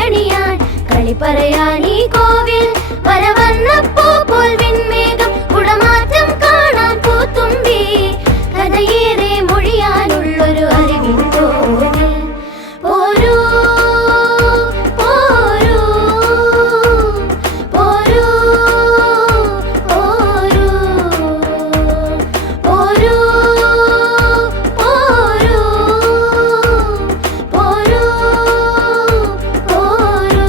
കുളിരണിയാൻ കളി പറയാൻ ഈ കോവിൽ വരവന്നപ്പോ പോൽ വിൺമേഘം കുടമാറ്റം കാണാൻ പൂത്തുമ്പി കഥയേറെ മൊഴിയാനുള്ളൊരു അറിവിൻ കോവിൽ പോരൂ പോരൂ പോരൂ പോരൂ പോരൂ പോരൂ പോരൂ പോരൂ.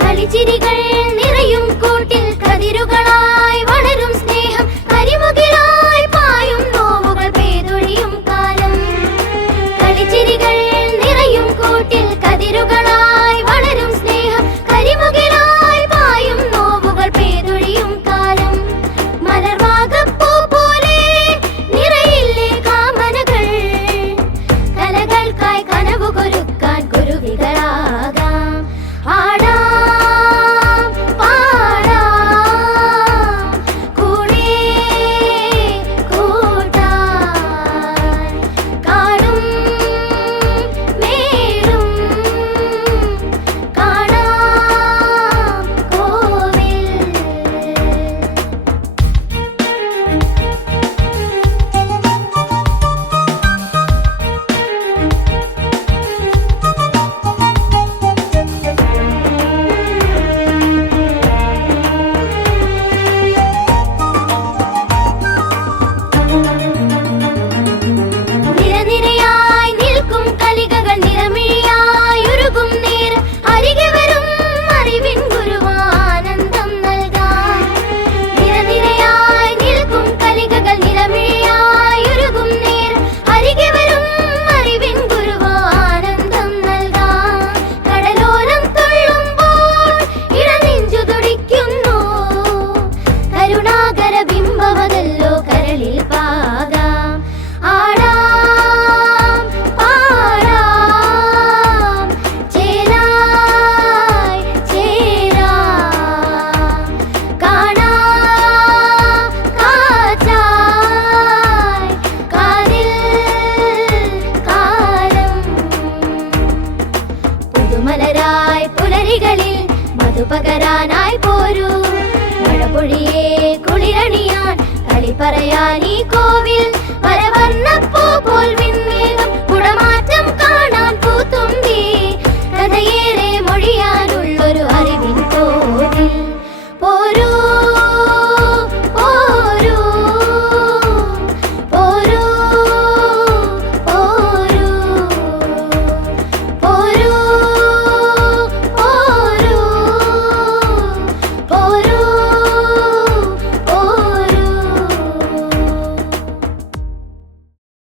കളിച്ചിരികൾ നിറയും കൂട്ടിൽ കതിരുകളായി വളരും സ്നേഹം കരിമുകിലായി പായും നോവുകൾ പേതൊഴിയും കാലം. കളിച്ചിരികൾ നിറയും കൂട്ടിൽ കതിരുകളായി വളരും സ്നേഹം കരിമുകിലായി പായും നോവുകൾ പേതൊഴിയും കാലം. മലർവാകപ്പൂ പോലെ നിറയില്ലേ കാമനകൾ കലകൾക്കായി കനവുകൊരുക്കാൻ കുരുവികളാകാം. ആടാം പാടാം കൂടെ കൂട്ടാൻ കാടും മേടും കാണാം കോവിൽ. നിരനിരയായി നിൽക്കും കലികകൾ നിറമിഴിയായി ഉരുകും നേരം അരികെ വരും അറിവിൻ ഗുരുവാനന്ദം നൽകാൻ. നിരനിരയായി നിൽക്കും കലികകൾ നിറമിഴിയായി ഉരുകും നേരം അരികെ വരും അറിവിൻ ഗുരുവാനന്ദം നൽകാൻ. കടലോരം തുള്ളുമ്പോൾ ഇടനെഞ്ചു തുടിക്കുന്നു കരുണാകര ബിംബമതല്ലോ കരളിൽ പാകാം. ആടാം പാടാം ചേലായി ചേരാം കാണാം കാറ്റായി കാതിൽ കാലം. പുതുമലരായി പുലരികളിൽ മധുപകരാനായി പോരൂ മഴ പൊഴിയേ കുളിരണിയാൻ കളി പറയാൻ ഈ കോവിൽ